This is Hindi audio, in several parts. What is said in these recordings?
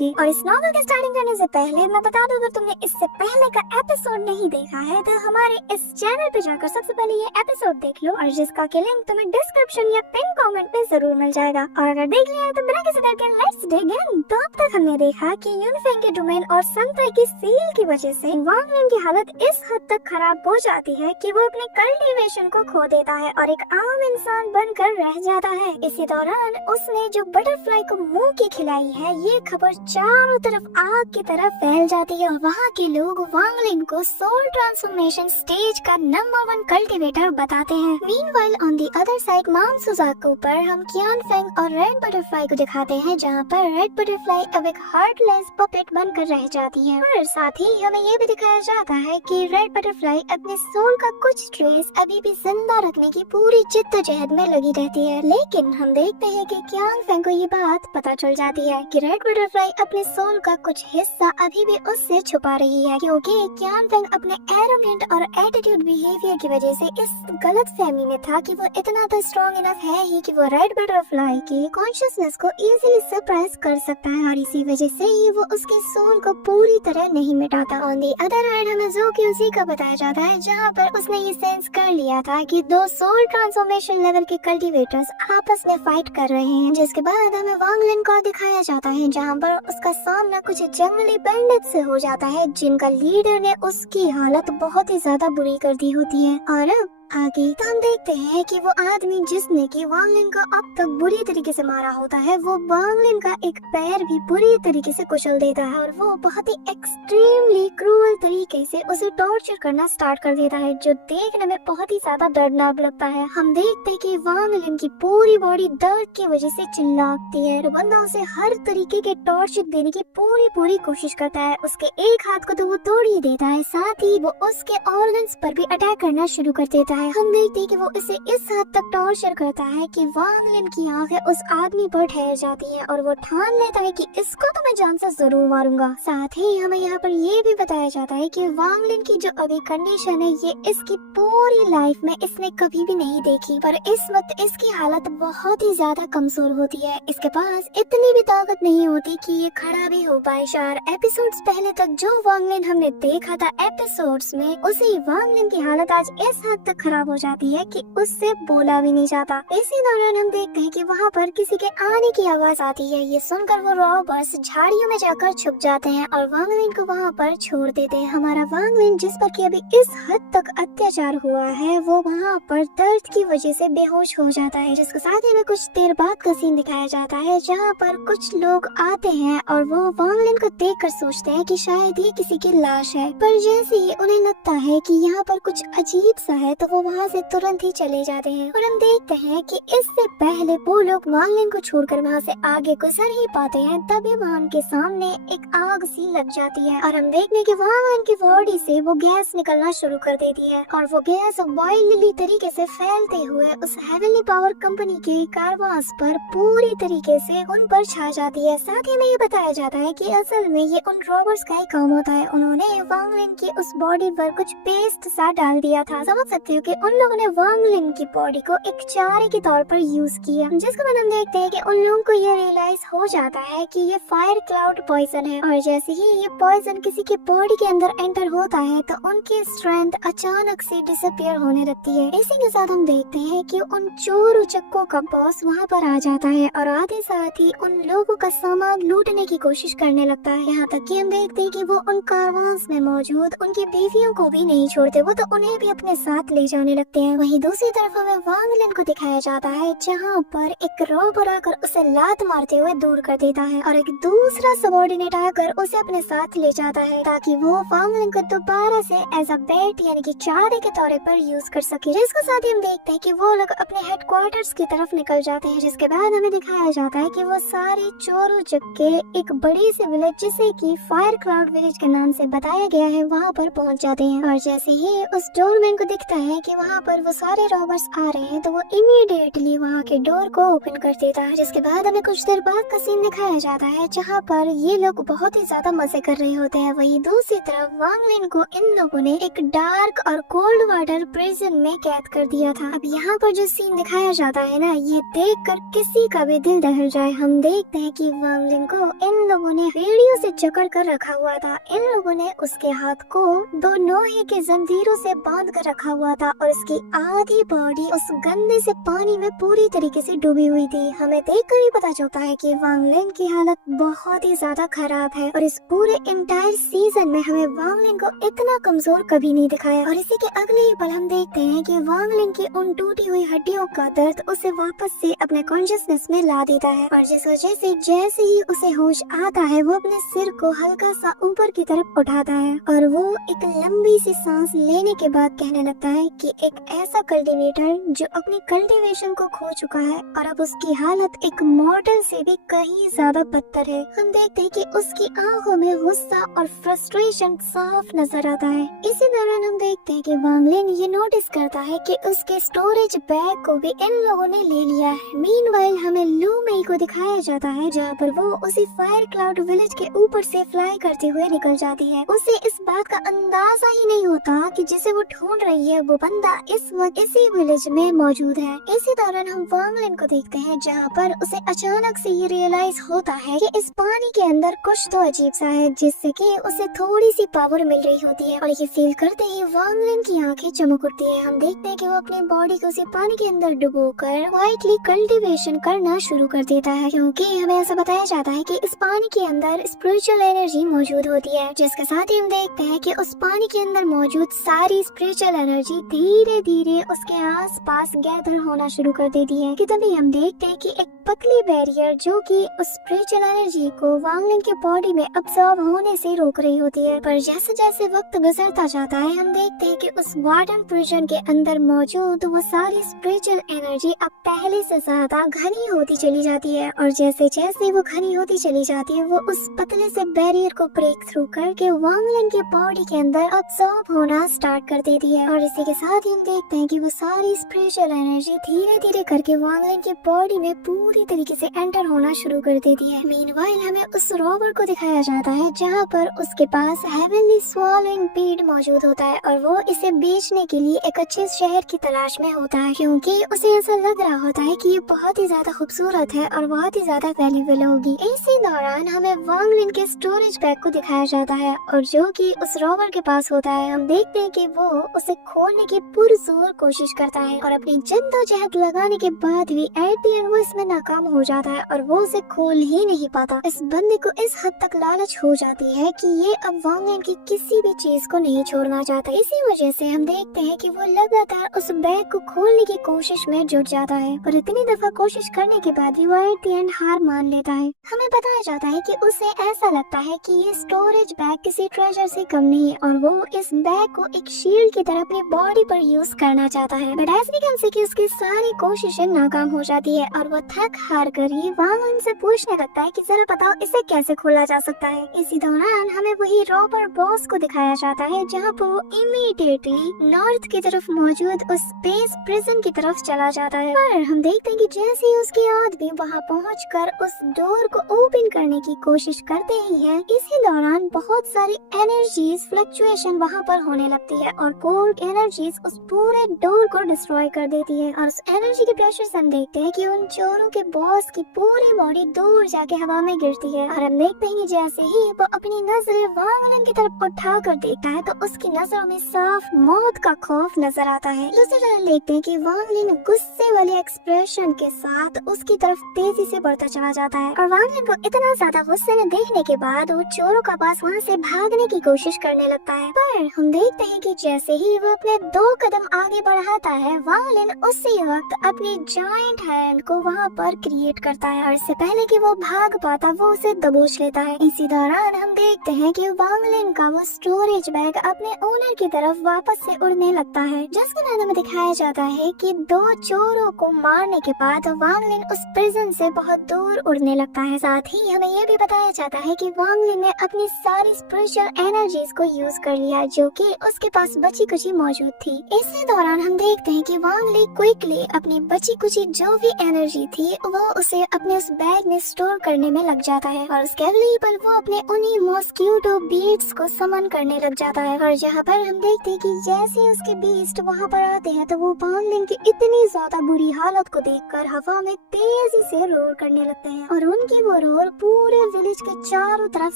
होगी। और इस नॉवल के स्टार्टिंग करने से पहले मैं बता दूं, अगर तुमने इससे पहले का एपिसोड नहीं देखा है तो हमारे इस चैनल पे जाकर सबसे पहले ये एपिसोड देख लो, और जिसका की लिंक तुम्हें डिस्क्रिप्शन या पिन कमेंट में जरूर मिल जाएगा। और अगर देख लिया है तो बिना किसी डर के लेट्स डिग इन। तो अब तक हमने देखा कि यूनफेंग के डोमेन और संतरे की सील की वजह से वांग लिन की हालत इस हद तक खराब हो जाती है कि वो अपने कल्टीवेशन को खो देता है और एक आम इंसान बनकर रह जाता है। इसी दौरान उसने जो बटरफ्लाई को मुंह की खिलाई है, ये खबर चारों तरफ आग की तरह फैल जाती है और वहाँ के लोग वांग लिन को सोल ट्रांसफॉर्मेशन स्टेज का नंबर 1 कल्टीवेटर बताते हैं। Meanwhile on the other side माम सुजाकू पर हम कियान फेंग और रेड बटरफ्लाई को दिखाते हैं, जहाँ पर रेड बटरफ्लाई अब एक हार्टलेस पपेट बनकर रह जाती है। और साथ ही हमें ये भी दिखाया जाता है कि रेड बटरफ्लाई अपने सोल का कुछ ट्रेस अभी भी जिंदा रखने की पूरी जिद्दोजहद में लगी रहती है। लेकिन हम देखते हैं कि कियान फेंग को ये बात पता चल जाती है कि रेड बटरफ्लाई अपने सोल का कुछ हिस्सा अभी भी उससे छुपा रही है, क्योंकि कियान फेंग अपने एरोगेंट और एटीट्यूड बिहेवियर की वजह से इस गलत फहमी में था कि वो इतना तो स्ट्रॉन्ग इनफ है ही कि वो रेड बटरफ्लाई की कॉन्शियसनेस को इजीली सरप्राइज कर सकता है, और इसी वजह से ही वो उसके सोल को पूरी तरह नहीं मिटाता। ऑन दी अदर हैंड हमें ज़ोक्यू उसी का बताया जाता है, जहाँ पर उसने ये सेंस कर लिया था कि दो सोल ट्रांसफॉर्मेशन लेवल के कल्टीवेटर्स आपस में फाइट कर रहे हैं। जिसके बाद हमें वांग लिन को दिखाया जाता है, जहाँ पर उसका सामना कुछ जंगली बैंडिट से हो जाता है, जिनका लीडर ने उसकी हालत बहुत ही ज्यादा बुरी कर दी होती है। और अब आगे तो हम देखते हैं कि वो आदमी जिसने कि वांग लिन को अब तक बुरी तरीके से मारा होता है, वो वांग लिन का एक पैर भी बुरी तरीके से कुचल देता है और वो बहुत ही एक्सट्रीमली क्रूअल तरीके से उसे टॉर्चर करना स्टार्ट कर देता है, जो देखने में बहुत ही ज्यादा दर्दनाक लगता है। हम देखते हैं कि वांग लिन की पूरी बॉडी दर्द की वजह से चिल्लाती है। बंदा उसे हर तरीके के टॉर्चर देने की पूरी कोशिश करता है। उसके एक हाथ को तो वो तोड़ ही देता है, साथ ही वो उसके ऑर्गन्स पर भी अटैक करना शुरू कर देता है। हम देखते हैं कि वो इसे इस हद तक टॉर्चर करता है कि वांग लिन की आंखें उस आदमी पर ठहर जाती हैं और वो ठान लेता है कि इसको तो मैं जान से जरूर मारूंगा। साथ ही हमें यहाँ पर ये भी बताया जाता है कि वांग लिन की जो अभी कंडीशन है, ये इसकी पूरी लाइफ में इसने कभी भी नहीं देखी, पर इस वक्त इसकी हालत बहुत ही ज्यादा कमजोर होती है। इसके पास इतनी भी ताकत नहीं होती कि ये खड़ा भी हो पाए। 4 एपिसोड्स पहले तक जो वांग लिन हमने देखा था एपिसोड्स में, उसी वांग लिन की हालत आज इस हद तक खराब हो जाती है कि उससे बोला भी नहीं जाता। इसी दौरान हम देखते हैं कि वहाँ पर किसी के आने की आवाज आती है। ये सुनकर वो रॉबर्स झाड़ियों में जाकर छुप जाते हैं और वांग लिन को वहाँ पर छोड़ देते हैं। हमारा वांग लिन, जिस पर कि अभी इस हद तक अत्याचार हुआ है, वो वहाँ पर दर्द की वजह से बेहोश हो जाता है। जिसके साथ ही में कुछ देर बाद का सीन दिखाया जाता है, जहाँ पर कुछ लोग आते हैं और वो वांग लिन को देखकर सोचते हैं कि शायद ये किसी की लाश है, पर जैसे ही उन्हें लगता है कि यहाँ पर कुछ अजीब सा है तो वो वहाँ से तुरंत ही चले जाते हैं। और हम देखते हैं कि इससे पहले वो लोग वांग लिन को छोड़कर वहाँ से आगे गुजर ही पाते हैं, तभी वहाँ उनके सामने एक आग सी लग जाती है और हम देखने के वांग लिन की बॉडी से वो गैस निकलना शुरू कर देती है और वो गैस वाइल्डली तरीके से फैलते हुए उस हेवनली पावर कंपनी के कारवांस पर पूरी तरीके से उन पर छा जाती है। साथ ही में ये बताया जाता है कि असल में ये उन रॉबर्स का ही काम होता है। उन्होंने वांग लिन की उस बॉडी पर कुछ पेस्ट सा डाल दिया था। समझ सकते हो कि उन लोगों ने वांग लिन की बॉडी को एक चारे के तौर पर यूज किया, जिसके बाद हम देखते हैं कि उन लोगों को ये रियलाइज हो जाता है कि ये फायर क्लाउड पॉइजन है, और जैसे ही ये पॉइजन किसी के बॉडी के अंदर एंटर होता है तो उनकी स्ट्रेंथ अचानक से डिसअपियर होने लगती है। इसी के साथ हम देखते हैं कि उन चोर उचक्कों का बॉस वहाँ पर आ जाता है और आते साथ ही उन लोगों का सामान लूटने की कोशिश करने लगता है। यहाँ तक कि हम देखते हैं कि वो उन कारवांस में मौजूद उनकी बीवियों को भी नहीं छोड़ते, वो तो उन्हें भी अपने साथ ले जाने लगते हैं। वहीं दूसरी तरफ हमें वांग लिन को दिखाया जाता है, जहाँ पर एक रॉबर आकर उसे लात मारते हुए दूर कर देता है और एक दूसरा सबॉर्डिनेट आकर उसे अपने साथ ले जाता है, ताकि वो वांग लिन को दोबारा से एज अ बेट यानी कि चारे के तौर पर यूज कर सके। जिसके साथ ही हम देखते हैं कि वो लोग अपने हेडक्वार्टर्स की तरफ निकल जाते हैं, जिसके बाद हमें दिखाया जाता है कि वो सारे चोर उचक्के एक बड़ी सी विलेज, जिसे कि फायर क्लाउड विलेज के नाम से बताया गया है, वहाँ पर पहुँच जाते हैं। और जैसे ही उस डोरमैन को दिखता है हैं कि वहाँ पर वो सारे रॉबर्स आ रहे हैं, तो वो इमीडिएटली वहाँ के डोर को ओपन कर देता है। जिसके बाद हमें कुछ देर बाद का सीन दिखाया जाता है जहाँ पर ये लोग बहुत ही ज्यादा मजे कर रहे होते हैं। वही दूसरी तरफ वांग लिन को इन लोगों ने एक डार्क और कोल्ड वाटर प्रिजन में कैद कर दिया था। अब यहाँ पर जो सीन दिखाया जाता है ना, ये देख कर किसी का भी दिल दहल जाए। हम देखते हैं कि वांग लिन को इन लोगों ने रेडियो से जकड़ कर रखा हुआ था। इन लोगों ने उसके हाथ को दो लोहे के जंजीरों से बांध कर रखा हुआ था और उसकी आधी बॉडी उस गंदे से पानी में पूरी तरीके से डूबी हुई थी। हमें देखकर ही पता चलता है कि वांग लिन की हालत बहुत ही ज्यादा खराब है और इस पूरे इंटायर सीजन में हमें वांग लिन को इतना कमजोर कभी नहीं दिखाया। और इसी के अगले ही पल हम देखते हैं कि वांग लिन की उन टूटी हुई हड्डियों का दर्द उसे वापस से अपने कॉन्शियसनेस में ला देता है और जिस वजह से जैसे ही उसे होश आता है वो अपने सिर को हल्का सा ऊपर की तरफ उठाता है और वो एक लंबी सी सांस लेने के बाद कहने लगता है कि एक ऐसा कल्टीवेटर जो अपनी कल्टीवेशन को खो चुका है और अब उसकी हालत एक मॉर्टल से भी कहीं ज्यादा बदतर है। हम देखते हैं कि उसकी आंखों में गुस्सा और फ्रस्ट्रेशन साफ नजर आता है। इसी दौरान हम देखते हैं कि वांग लिन ये नोटिस करता है कि उसके स्टोरेज बैग को भी इन लोगों ने ले लिया है। मीनवाइल हमें लू मेई को दिखाया जाता है जहाँ पर वो उसी फायर क्लाउड विलेज के ऊपर से फ्लाई करते हुए निकल जाती है। उसे इस बात का अंदाजा ही नहीं होता कि जिसे वो ढूंढ रही है वो बंदा इस वक्त इसी विलेज में मौजूद है। इसी दौरान हम वांग लिन को देखते हैं जहाँ पर उसे अचानक से ये रियलाइज होता है कि इस पानी के अंदर कुछ तो अजीब सा है जिससे कि उसे थोड़ी सी पावर मिल रही होती है और ये फील करते ही वांग लिन की आंखें चमक उठती है। हम देखते हैं कि वो अपनी बॉडी को उसी पानी के अंदर डुबोकर क्वाइटली कल्टीवेशन करना शुरू कर देता है क्योंकि हमें ऐसा बताया जाता है कि इस पानी के अंदर स्पिरिचुअल एनर्जी मौजूद होती है। जिसके साथ ही हम देखते हैं कि उस पानी के अंदर मौजूद सारी स्पिरिचुअल एनर्जी धीरे धीरे उसके आस पास गैदर होना शुरू कर देती है कि तभी हम देखते हैं कि एक पतली बैरियर जो कि उस स्पिरिचुअल एनर्जी को वांग लिन के बॉडी में अब्सॉर्ब होने से रोक रही होती है। पर जैसे जैसे वक्त गुजरता जाता है हम देखते हैं कि उस वार्डन प्रिजन के अंदर मौजूद वो सारी स्पिरिचुअल एनर्जी अब पहले से ज्यादा घनी होती चली जाती है और जैसे जैसे वो घनी होती चली जाती है वो उस पतले से बैरियर को ब्रेक थ्रू करके वांग लिन के बॉडी के अंदर अब्सॉर्ब होना स्टार्ट कर देती है। और इसी के साथ ही हम देखते हैं कि वो सारी स्पिरिचुअल एनर्जी धीरे धीरे करके वांग लिन की बॉडी में पूरी तरीके से एंटर होना शुरू कर देती है। मीनवाइल हमें उस रोवर को दिखाया जाता है जहाँ पर उसके पास हेवनली स्वॉलोइंग बीड मौजूद होता है और वो इसे बेचने के लिए एक अच्छे शहर की तलाश में होता है क्योंकि उसे ऐसा लग रहा होता है कि ये बहुत ही ज्यादा खूबसूरत है और बहुत ही ज्यादा वैल्यूएबल होगी। इसी दौरान हमें वांग लिन के स्टोरेज बैग को दिखाया जाता है और जो कि उस रोवर के पास होता है। हम देखते हैं कि वो उसे खोलने की पुरजोर कोशिश करता है और अपनी जद्दोजहद लगाने के बाद भी एट द एंड वो इसमें नाकाम हो जाता है और वो उसे खोल ही नहीं पाता। इस बंदे को इस हद तक लालच हो जाती है कि ये अब वांग लिन की किसी भी चीज को नहीं छोड़ना चाहता। इसी वजह से हम देखते हैं कि वो लगातार उस बैग को खोलने की कोशिश में जुट जाता है और इतनी दफा कोशिश करने के बाद भी वो एट द एंड हार मान लेता है। हमें बताया जाता है कि उसे ऐसा लगता है कि ये स्टोरेज बैग किसी ट्रेजर से कम नहीं है और वो इस बैग को एक शील्ड की तरह अपनी बॉडी पर यूज करना चाहता है। बट ऐसे कम से कि उसकी सारी कोशिशें नाकाम हो जाती है और वो थक हार कर ही वांग लिन से पूछने लगता है कि जरा बताओ इसे कैसे खोला जा सकता है। इसी दौरान हमें वही रॉबर बॉस को दिखाया जाता है जहाँ पर वो इमीडिएटली नॉर्थ की तरफ मौजूद उस स्पेस प्रिजन की तरफ चला जाता है। और हम देखते हैं कि जैसे ही उसके आदमी वहाँ पहुंचकर उस डोर को ओपन करने की कोशिश करते ही है, इसी दौरान बहुत सारी एनर्जीज फ्लक्चुएशन वहाँ पर होने लगती है और कोल्ड एनर्जीज उस पूरे डोर को डिस्ट्रॉय कर देती है और उस एनर्जी के प्रेशर से हम देखते हैं कि उन चोरों के बॉस की पूरी बॉडी दूर जाके हवा में गिरती है और हम देखते हैं कि जैसे ही वो अपनी नजरें वांग लिन की तरफ उठा कर देखता है तो उसकी नजरों में साफ मौत का खौफ नजर आता है। दूसरी तरफ देखते हैं कि वांग लिन गुस्से वाले एक्सप्रेशन के साथ उसकी तरफ तेजी से बढ़ता चला जाता है और वांग लिन को इतना ज्यादा गुस्से में देखने के बाद वो चोरों का पास वहाँ से भागने की कोशिश करने लगता है। पर हम देखते हैं कि जैसे ही वो अपने 2 कदम आगे बढ़ाता है वांग लिन उसी वक्त अपनी जॉइंट हैंड को वहाँ पर क्रिएट करता है और इससे पहले कि वो भाग पाता वो उसे दबोच लेता है। इसी दौरान हम देखते हैं कि वांग लिन का वो स्टोरेज बैग अपने ओनर की तरफ वापस से उड़ने लगता है। जिसके बाद हमें दिखाया जाता है कि 2 चोरों को मारने के बाद वांग लिन उस प्रिजन से बहुत दूर उड़ने लगता है। साथ ही हमें ये भी बताया जाता है कि वांग लिन ने अपनी सारी स्पिरिचुअल एनर्जीज को यूज कर लिया जो कि उसके पास बची कुची मौजूद थी। थी। इसी दौरान हम देखते हैं कि वांग ली क्विकली अपनी बची कुची जो भी एनर्जी थी वो उसे अपने उस बैग में स्टोर करने में लग जाता है और उसके अगले ही पल वो अपने उन्हीं मॉस्क्यूटो बीट्स को समन करने लग जाता है। और यहाँ पर हम देखते हैं कि जैसे उसके बीस्ट वहाँ पर आते हैं तो वो वांग ली की इतनी ज्यादा बुरी हालत को देखकर हवा में तेजी से रोर करने लगते हैं और उनकी वो रोर पूरे विलेज के चारों तरफ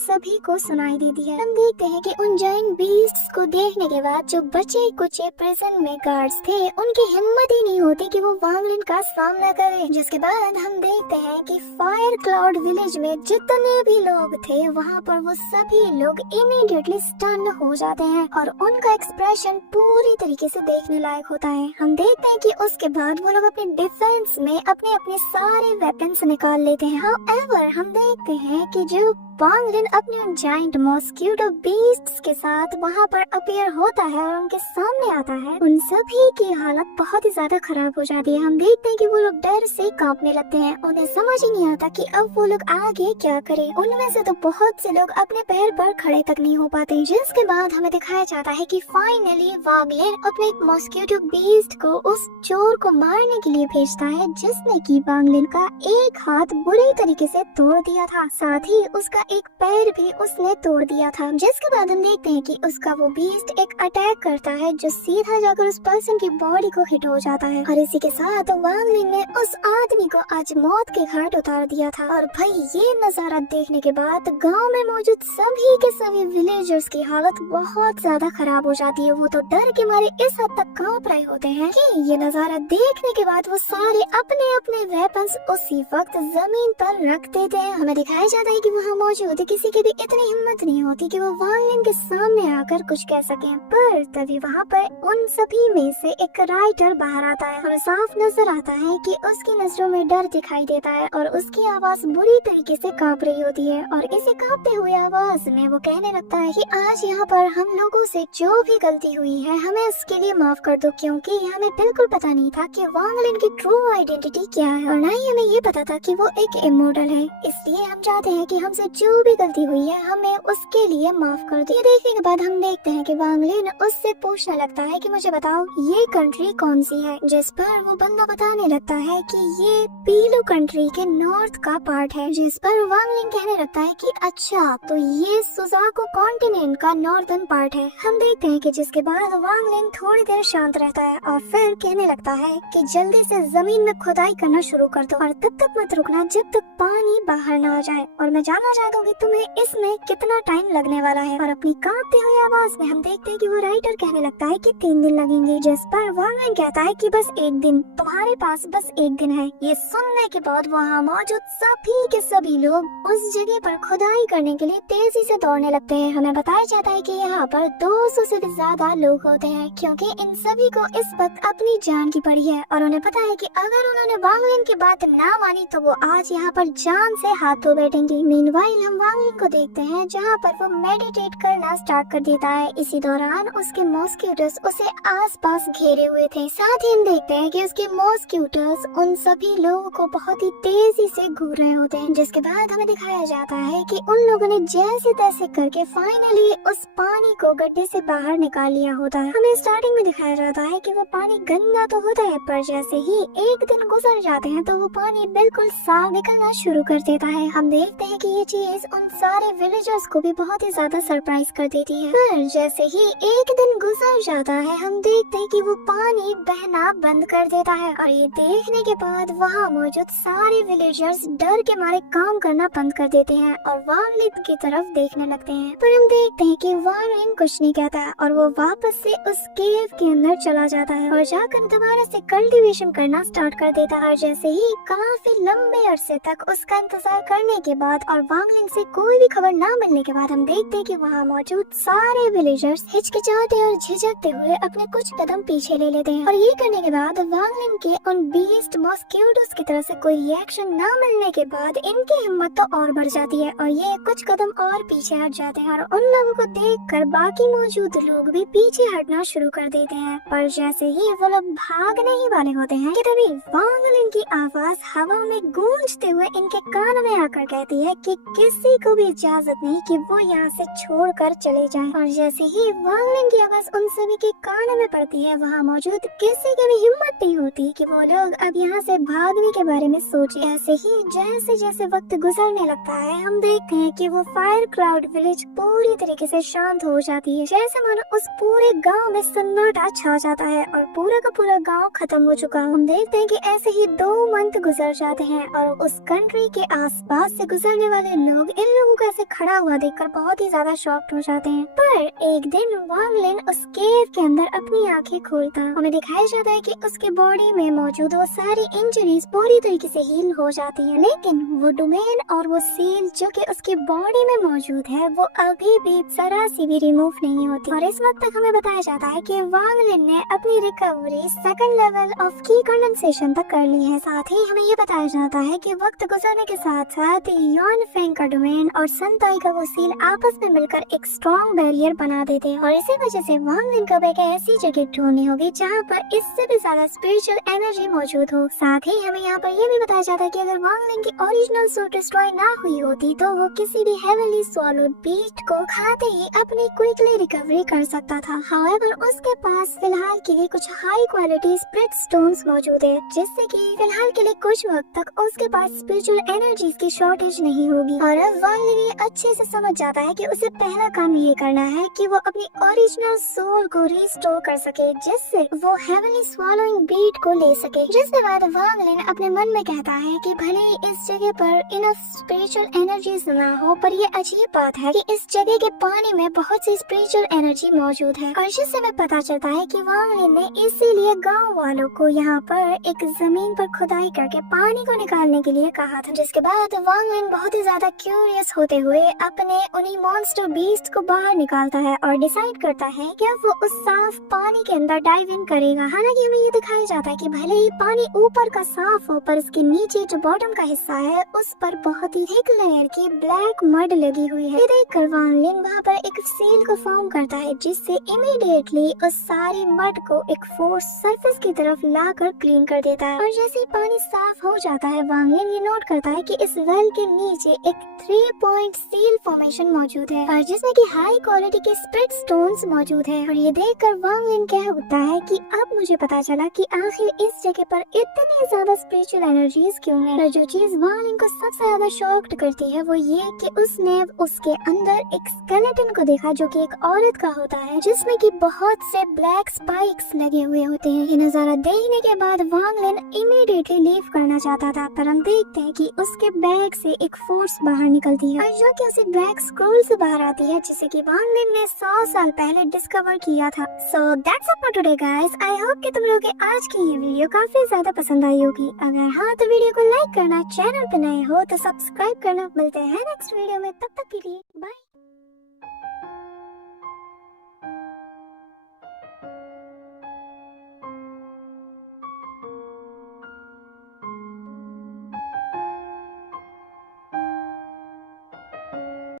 सभी को सुनाई देती है। हम देखते हैं कि उन जाइंट बीस्ट्स को देखने के बाद जो बचे कुचे प्रिजन में गार्ड्स थे उनकी हिम्मत ही नहीं होती कि वो वांग ली का सामना करें। जिसके बाद हम देखते हैं कि फायर क्लाउड विलेज में जितने भी लोग थे वहाँ पर वो सभी लोग इमीडिएटली स्टन हो जाते हैं और उनका एक्सप्रेशन पूरी तरीके से देखने लायक होता है। हम देखते हैं कि उसके बाद वो लोग अपने डिफेंस में अपने अपने सारे वेपन्स निकाल लेते हैं। हाउएवर हम देखते हैं कि जो वांग ली अपने उन जाइंट मॉस्क्यूटो बीस्ट्स के साथ वहाँ पर अपीयर होता है और उनके सामने आता है, उन सभी की हालत बहुत ही ज्यादा खराब हो जाती है। हम देखते हैं कि वो लोग डर से कांपने लगते हैं, उन्हें समझ ही नहीं आता कि अब वो लोग आगे क्या करें। उनमें से तो बहुत से लोग अपने पैर पर खड़े तक नहीं हो पाते। जिसके बाद हमें दिखाया जाता है कि फाइनली वांग ली अपने एक मॉस्क्यूटो बीस्ट को उस चोर को मारने के लिए भेजता है जिसने की वांग ली का एक हाथ बुरी तरीके से तोड़ दिया था, साथ ही उसका एक पैर भी उसने तोड़ दिया था। जिसके बाद हम देखते हैं कि उसका वो बीस्ट एक अटैक करता है जो सीधा जाकर उस पर्सन की बॉडी को हिट हो जाता है और इसी के साथ वांग ली ने उस आदमी को आज मौत के घाट उतार दिया था। और भाई ये नजारा देखने के बाद गांव में मौजूद सभी के सभी विलेजर्स की हालत बहुत ज्यादा खराब हो जाती है। वो तो डर के मारे इस हद तक कांप रहे होते हैं कि ये नजारा देखने के बाद वो सारे अपने अपने वेपन्स उसी वक्त जमीन पर रख देते हैं। हमें दिखाया जाता है कि वहाँ मौजूद किसी की भी इतनी हिम्मत नहीं होती कि वो वांग ली के सामने आकर कुछ कह सके। पर तभी वहाँ पर उन सभी में से एक राइटर बाहर आता है और साफ नजर आता है कि उसकी नजरों में डर दिखाई देता है और उसकी आवाज बुरी तरीके से कांप रही होती है और इसे कांपते हुए आवाज में वो कहने लगता है कि आज यहाँ पर हम लोगों से जो भी गलती हुई है हमें उसके लिए माफ कर दो, क्योंकि हमें बिल्कुल पता नहीं था कि वांग ली की ट्रू आइडेंटिटी क्या है और न ही हमें ये पता था कि वो एक इमोर्टल है। इसलिए हम चाहते हैं कि हमसे जो भी गलती हुई है हमें उसके लिए माफ कर दो। ये देखने के बाद हम देखते हैं कि वांग ली उससे पूछने लगता है कि मुझे बताओ ये कंट्री कौन सी है, जिस पर वो बंदा बताने लगता है कि ये पीलू कंट्री के नॉर्थ का पार्ट है। जिस पर वांग ली कहने लगता है कि अच्छा तो ये सुजाको कॉन्टिनेंट का नॉर्दर्न पार्ट है। हम देखते हैं कि जिसके बाद वांग ली थोड़ी देर शांत रहता है और फिर कहने लगता है कि जल्दी से जमीन में खुदाई करना शुरू कर दो और तब तक मत रुकना जब तक पानी बाहर ना आ जाए, और मैं जानना चाहता हूँ कि तुम्हें इसमें कितना टाइम लगने वाला है। और अपनी कांपते हुए आवाज में हम देखते हैं कि वो राइटर कहने लगता है कि 3 दिन लगेंगे। जिस पर वांग ली कहता है कि बस 1 दिन, तुम्हारे पास बस 1 दिन है। ये सुनने के बाद वहाँ मौजूद सभी के सभी लोग उस जगह पर खुदाई करने के लिए तेजी से दौड़ने लगते हैं। हमें बताया जाता है कि यहाँ पर 200 से भी ज्यादा लोग होते हैं, क्योंकि इन सभी को इस वक्त अपनी जान की पड़ी है और उन्हें पता है कि अगर उन्होंने वांग ली की बात ना मानी तो वो आज यहाँ पर जान से हाथ धो बैठेंगे। मीनवाइल हम वांग ली को देखते हैं जहाँ पर वो मेडिटेट करना स्टार्ट कर देता है। इसी दौरान उसके मॉस्क्यूटर्स उसे आसपास घेरे हुए थे। साथ ही हम देखते हैं कि उसके मॉस्क्यूटर्स उन सभी लोगों को बहुत ही तेजी से घूर रहे होते हैं। जिसके बाद हमें दिखाया जाता है कि उन लोगों ने जैसे तैसे करके फाइनली उस पानी को गड्ढे से बाहर निकाल लिया होता है। हमें स्टार्टिंग में दिखाया जाता है कि वो पानी गंदा तो होता है, पर जैसे ही एक दिन गुजर जाते हैं तो वो पानी बिल्कुल साफ निकलना शुरू कर देता है। हम देखते हैं कि ये चीज उन सारे विलेजर्स को भी बहुत ही ज्यादा सरप्राइज कर देती है। फिर जैसे ही एक दिन गुजर जाता है हम देखते हैं कि वो पानी बहना बंद कर देता है और ये देखने के बाद वहाँ मौजूद सारे विलेजर्स डर के मारे काम करना बंद कर देते हैं और वांग ली की तरफ देखने लगते हैं। पर हम देखते हैं कि वांग ली कुछ नहीं कहता और वो वापस से उस केव के अंदर चला जाता है और जाकर दोबारा से कल्टीवेशन करना स्टार्ट कर देता है। जैसे ही काफी लंबे अरसे तक उसका इंतजार करने के बाद और वांग ली से कोई भी खबर न मिलने के बाद हम देखते हैं कि वहाँ मौजूद सारे विलेजर्स हिचकिचाते और झिझकते हुए अपने कुछ कदम पीछे ले लेते हैं और ये करने के बाद वांग ली के उन बीस्ट मॉस्क्यूटोस की तरफ से कोई रिएक्शन न मिलने के बाद इनकी हिम्मत तो और बढ़ जाती है और ये कुछ कदम और पीछे हट जाते हैं और उन लोगों को देखकर बाकी मौजूद लोग भी पीछे हटना शुरू कर देते हैं। पर जैसे ही वो लोग भागने ही वाले होते हैं कि तभी वांग ली की आवाज हवा में गूंजते हुए इनके कान में आकर कहती है कि किसी को भी इजाजत नहीं कि वो यहाँ से छोड़कर चले जाएं। और जैसे ही वांग ली की आवाज उन सभी के कानों में पड़ती है वहाँ मौजूद किसी की भी हिम्मत नहीं होती कि वो लोग अब यहाँ से भागने के बारे में सोचे। ऐसे ही जैसे जैसे वक्त गुजरने लगता है हम देखते हैं कि वो फायर क्लाउड विलेज पूरी तरीके से शांत हो जाती है, जैसे मानो उस पूरे गांव में सन्नाटा छा जाता है और पूरा का पूरा गांव खत्म हो चुका। हम देखते हैं कि ऐसे ही 2 मंथ गुजर जाते हैं और उस कंट्री के आसपास से गुजरने वाले लोग इन लोगों को ऐसे खड़ा हुआ देखकर बहुत ही ज्यादा शॉक्ड हो जाते हैं। पर एक दिन वांग लिन उस केव के अंदर अपनी आंखें खोलता है। हमें दिखाया जाता है कि उसके बॉडी में मौजूद वो सारी इंजरीज पूरी तरीके से हील हो जाती है, लेकिन वो डोमेन और वो सील जो कि उसकी बॉडी में मौजूद है वो अभी भी जरा सी भी रिमूव नहीं होती। और इस वक्त तक हमें बताया जाता है कि वांग लिन ने अपनी रिकवरी 2nd लेवल ऑफ की कंडेंसेशन तक कर ली है। साथ ही हमें ये बताया जाता है कि वक्त गुजरने के साथ साथ यॉन फेंग का डोमेन और संताई का वो सील आपस में मिलकर एक स्ट्रॉन्ग बैरियर बना देते हैं और इसी वजह से वांग लिन को एक ऐसी जगह ढूंढनी होगी जहाँ पर इससे भी ज्यादा स्पिरिचुअल एनर्जी मौजूद हो। साथ ही हमें यहाँ पर ये भी बताया जाता है कि अगर वांग लिन की ओरिजिनल सोल डिस्ट्रॉय ना हुई होती तो वो किसी भी हेवनली स्वॉलोड बीस्ट को खाते ही अपनी क्विकली रिकवरी कर सकता था। हाउएवर उसके पास फिलहाल के लिए कुछ हाई क्वालिटी स्पिरिट स्टोन्स मौजूद है, जिससे कि फिलहाल के लिए कुछ वक्त तक उसके पास स्पिरिचुअल एनर्जीज की शॉर्टेज नहीं होगी। और अब वांग लिन अच्छे से समझ जाता है कि उसे पहला काम ये करना है कि वो अपनी ओरिजिनल सोल को रिस्टोर कर सके, जिससे वो हेवनली स्वॉलोइंग बीट को ले सके। जिसके बाद वांग लिन अपने मन में कहता है कि भले ही इस जगह पर इनफ स्पिरिचुअल एनर्जीज ना हो, पर ये अजीब बात है कि इस जगह के पानी में बहुत सी स्पिरिचुअल एनर्जी मौजूद है। और जिससे हमें पता चलता है कि वांग लिन ने इसीलिए गांव वालों को यहाँ पर एक जमीन पर खुदाई करके पानी को निकालने के लिए कहा था। जिसके बाद वांग लिन बहुत ही ज्यादा क्यूरियस होते हुए अपने उन्हीं मॉन्स्टर बीस्ट को बाहर निकालता है और डिसाइड करता है कि अब वो उस साफ पानी के अंदर डाइव इन करेगा। हालांकि हमें ये दिखाया जाता है कि भले ही पानी ऊपर का साफ हो, पर इसके नीचे जो बॉटम का हिस्सा है उस पर बहुत ही थिक लेयर की ब्लैक मड लगी हुई है। ये देखकर वांग लिन वहाँ पर एक सील को फॉर्म करता है, जिससे इमीडिएटली उस सारी मड को एक फोर्स सरफेस की तरफ लाकर क्लीन कर देता है। और जैसे ही पानी साफ हो जाता है वांग लिन ये नोट करता है कि इस वेल के नीचे एक 3 पॉइंट सील फॉर्मेशन मौजूद है और जिसमें कि हाई क्वालिटी के स्पिरिट स्टोन्स मौजूद है। और ये देखकर वांग लिन कह उठता है कि अब मुझे पता चला कि आखिर इस जगह पर इतनी ज्यादा स्पिरिचुअल एनर्जीज क्यों है। और जो चीज वांग लिन को सबसे ज्यादा शॉक्ड करती है वो ये कि उसने उसके अंदर एक स्केलेटन को देखा जो कि एक औरत का होता है, जिसमें कि बहुत से ब्लैक स्पाइक्स लगे हुए होते हैं। ये नजारा देखने के बाद वांग लिन इमीडिएटली लीव करना चाहता था, पर हम देखते हैं कि उसके बैग से एक फोर्स बाहर निकलती है और जो कि उसे ब्लैक स्क्रोल से बाहर आती है, जिसे कि वांग लिन ने 100 साल पहले डिस्कवर किया था। So that's it for today guys. I hope कि तुम लोगों को आज की ये वीडियो काफी ज्यादा पसंद आई होगी। अगर हाँ तो वीडियो को लाइक करना, चैनल पे नए हो तो सब्सक्राइब करना। मिलते हैं नेक्स्ट वीडियो में, तब तक के लिए बाय।